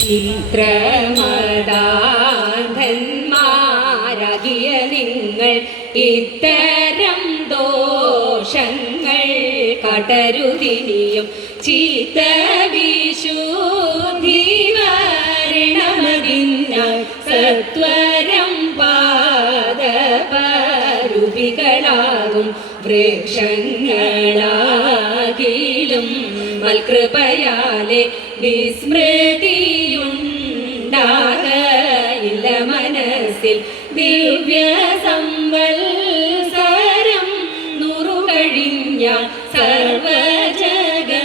ചിത്രമതാന്ധന്മാരാകിയ നിങ്ങൾ ഇത്തരം ദോഷങ്ങൾ കടരുതിനിയും ചീത്ത സത്വരം പാദപരുതികളാകും വൃക്ഷങ്ങളാകിലും മൽകൃപയാലെ വിസ്മൃതിയുണ്ടാകയില്ല മനസ്സിൽ. ദിവ്യ സംവത്സരം നുറുകഴിഞ്ഞ സർവജഗന്നാഥൻ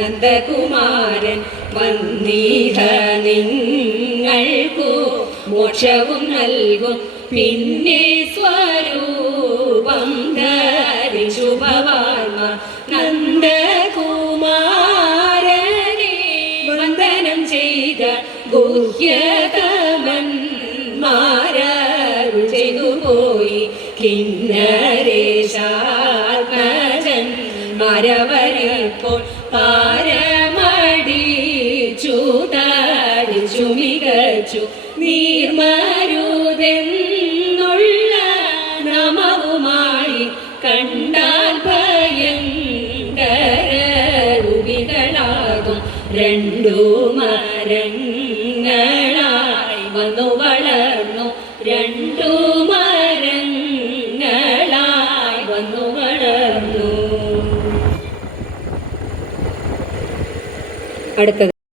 നന്ദകുമാരൻ വന്നീഹ നിങ്ങൾക്കു മോക്ഷവും നൽകും. പിന്നെ സ്വരൂപം ധരിച്ചു ഭവാൻമാർ നന്ദകുമാരനെ വന്ദനം ചെയ്ത ഗുഹ്യതമന്മാരു ചെയ്തു പോയി. കിന്നരേശാത്മജൻ മരവരിപ്പോൾ പാരമടിച്ചു തടിച്ചു മികച്ചു നീർമരുതെന്നുള്ള രണ്ടു മരങ്ങളായി വന്നു വളർന്നു. രണ്ടു മരങ്ങളായി വന്നു വളർന്നു. അടുത്തത്.